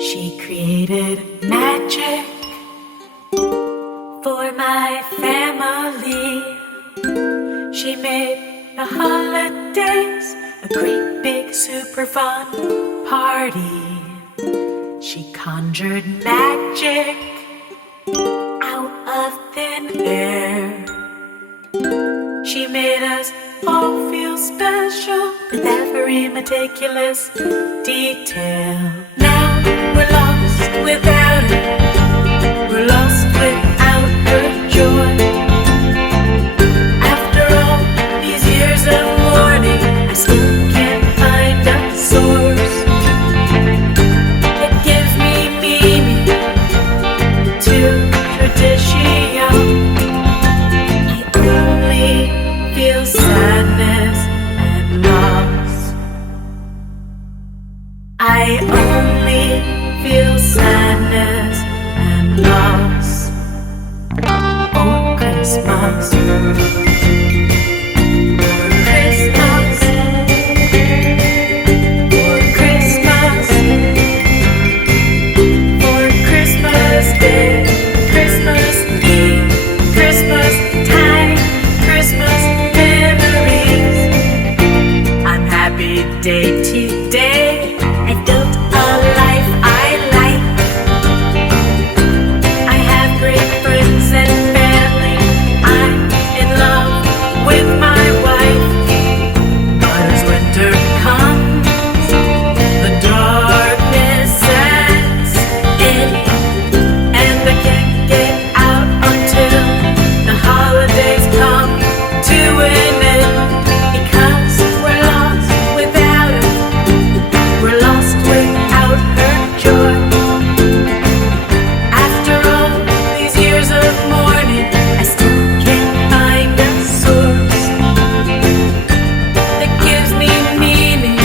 She created magic for my family. She made the holidays a great big super fun party. She conjured magic out of thin air. She made us all feel special with every meticulous detail. Now we're lost without her. We're lost without her joy. After all these years of mourning, I still can't find a source that gives me meaning to tradition. I only feel sadness and loss. I only feel sadness and loss. Oh, Christmas. Christmas. For Christmas. For Christmas Day. Christmas Eve. Christmas time. Christmas memories. I'm happy day to day. I built a life I like. I have great friends and family. I'm in love with my wife. But as winter comes, the darkness sets in, and I can't get out until the holidays come to an end. Because we're lost without her. We're lost without her joy. After all these years of mourning, I still can't find a source that gives me meaning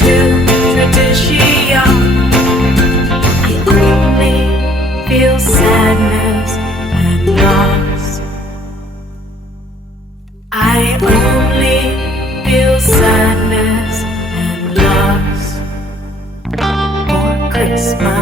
to tradition. I only feel sadness and loss. I only feel sadness and loss for Christmas.